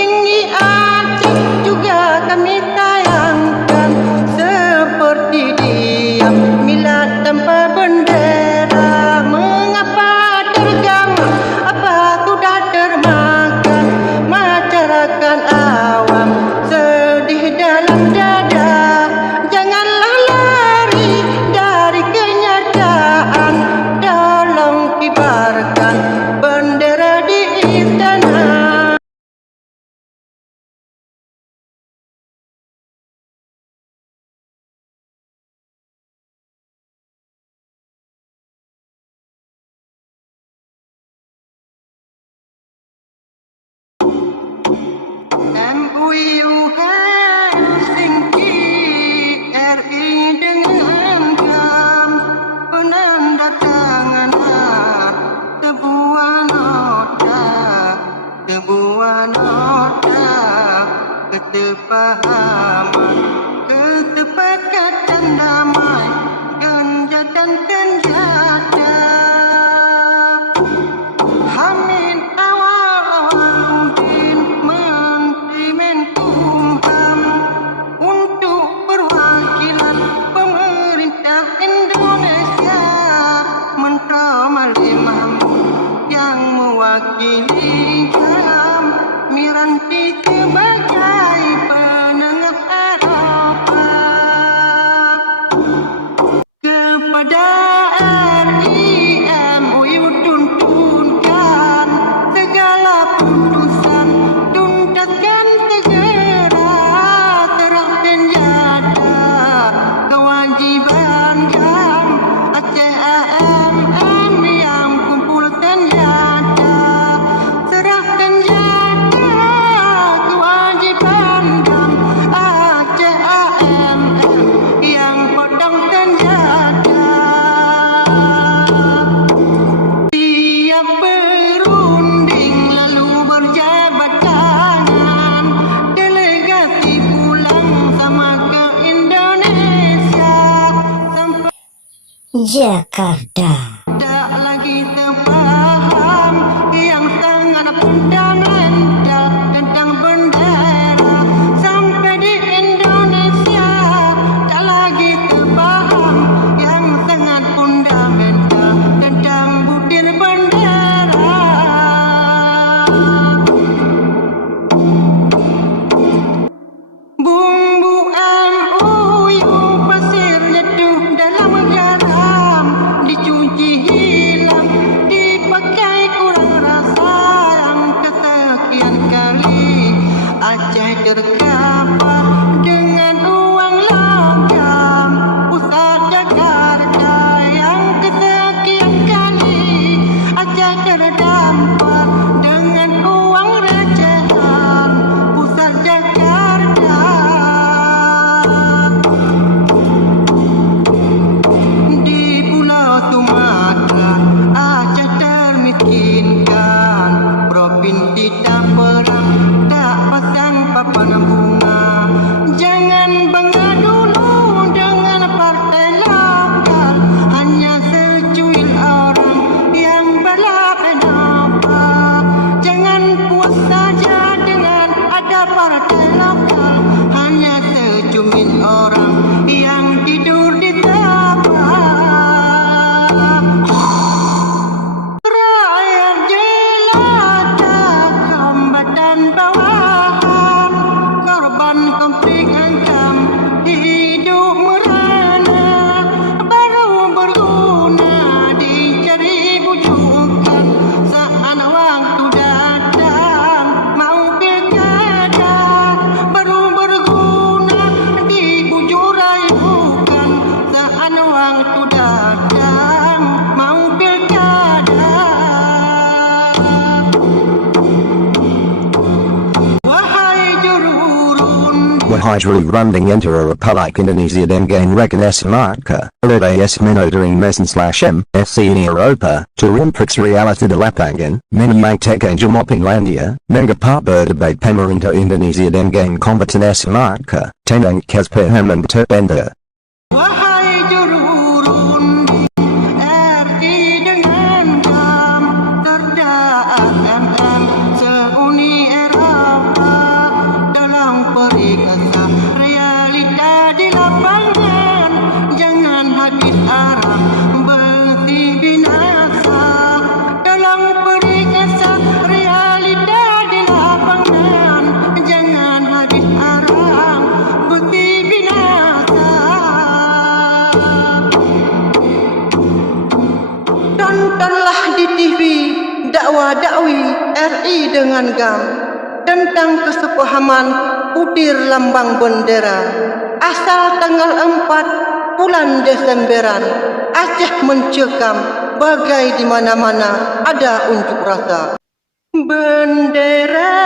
tinggi Aceh juga kami tayangkan, seperti dia milad tanpa bendera. Mengapa tergang, apa sudah termakan, masyarakat awam sedih dalam dada. Janganlah lari dari kenyataan, tolong kibarkan bendera di istana. MUU Helsinki RI dengan jam penandatanganan sebuah nota kesepahaman, kesepakatan damai genjatan senjata. Hamid Awaludin Menteri Menkumham untuk perwakilan pemerintah Indonesia, Menteri Mali Mahmud yang mewakili jam Miranti sebagai penengah Eropah. Kepada RI MUU tuntunkan segala putusan, tuntaskan segera, serah senjata, kewajiban jam Aceh AMM yang kumpul senjata, serah senjata, kewajiban jam Aceh AMM yang pedang senjata. Tiap berunding lalu berjabat tangan, delegasi pulang sama ke Indonesia, sampai Jakarta. tak lagi terfaham yang sangat fundamental tentang bendera. Sampai di Indonesia tak lagi terfaham yang sangat fundamental tentang butir bendera. Wahai running enter a Republic Indonesia dengan rekognisi marka, LDS menodering mesin/m, SC in Eropa, Turunprix reality de lapangan, menyatakan jumlah Finlandia, mengapa berdebat pemerintah Indonesia dengan kompetensi marka, tentang kesepahaman terbenda. Wahai jururun RI dengan jam, serta AMM seUni Eropa. dengan gam tentang kesepahaman putir lambang bendera. Asal tanggal 4 bulan Desemberan, Aceh mencekam bagai di mana-mana ada unjuk rasa. Bendera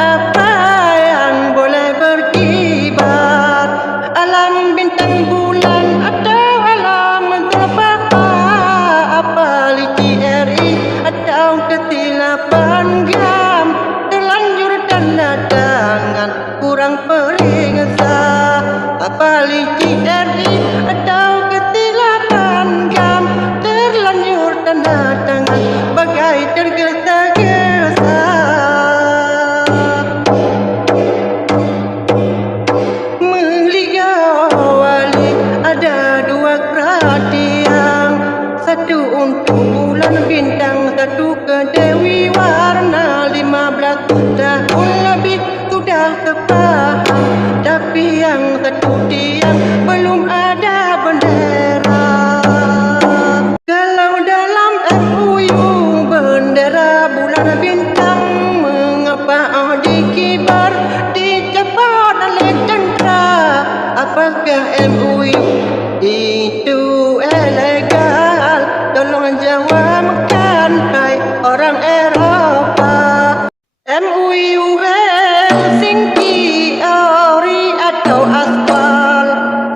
apa yang boleh berkibar? Alam bintang bulan atau alam terpapa? Apa liti RI atau kesilapan gam? Terlanjur tanda tangan kurang periksa. Apa liti RI atau kesilapan gam? Terlanjur tanda tangan bagai tergesa-gesa. Ada 2 keratiang, satu untuk bulan bintang, satu ke Dewi Warna. 15 tahun lebih sudah sepaham, tapi yang satu tiang belum ada bendera. Kalau dalam MUU bendera bulan bintang, mengapa dikibar dicopot oleh tentera? Apakah MUU itu ilegal? Tolong jawabkan, hai orang Eropa. MUU Helsinki, ori atau aspal?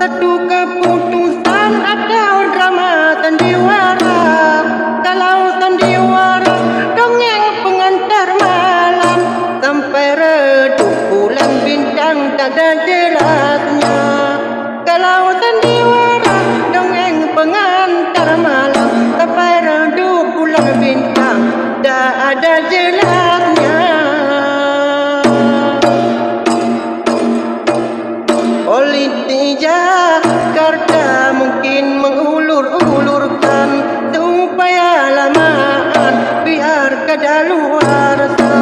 Satu keputusan atau drama sandiwara? Kalau sandiwara dongeng pengantar malam, sampai redup bulan bintang tak ada jelasnya. Kalau sandiwara dongeng pengantar malam, sampai redup bulan bintang tak ada jelasnya. Politik Jakarta mungkin mengulur-ulurkan supaya lamaan biar kadaluarsa.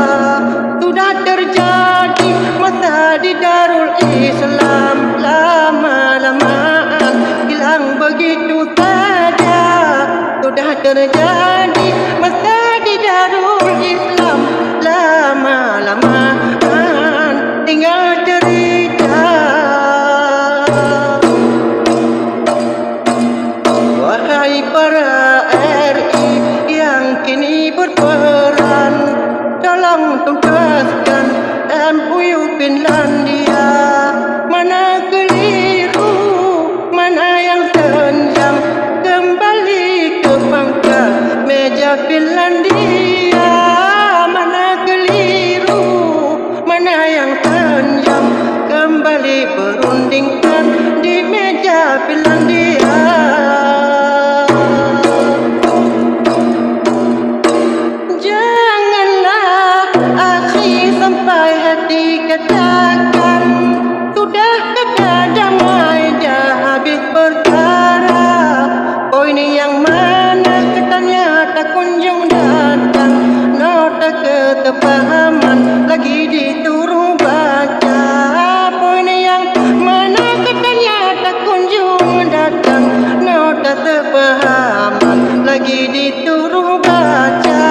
Sudah terjadi masa di Darul Islam, lama-lamaan hilang begitu saja. Sudah terjadi masa di Darul Islam, lama-lamaan tinggal cerita. Wahai para RI yang kini berperan, tolong tuntaskan MUU Finlandia. Mana keliru, mana yang senjang, kembali ke pangkat meja Finlandia. Mana keliru, mana yang senjang, kembali berundingkan di meja Finlandia. Janganlah akhir sampai hati katakan, sudah kata damai dah habis perkara. Poin yang mana katanya tak kunjung datang, nota kesepahaman lagi disuruh baca. Poin yang mana katanya tak kunjung datang, nota kesepahaman lagi disuruh baca.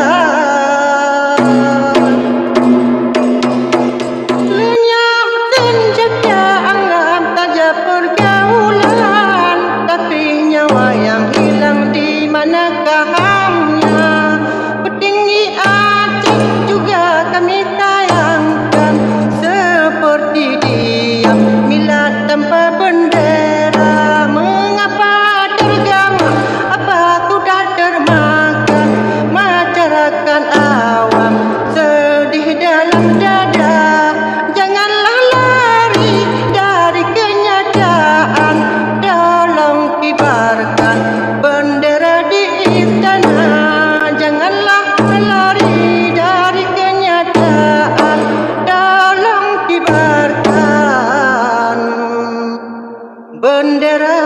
Lenyap senjata anggap saja pergaulan, tapi nyawa yang hilang di manakah hamnya? Petinggi Aceh juga kami sayangkan, seperti dia milad tanpa bendera. Mengapa tergama? Apa sudah termakan? Masyarakat awam sedih dalam dada. Janganlah lari dari kenyataan, tolong kibarkan bendera di istana. Janganlah lari dari kenyataan, tolong kibarkan bendera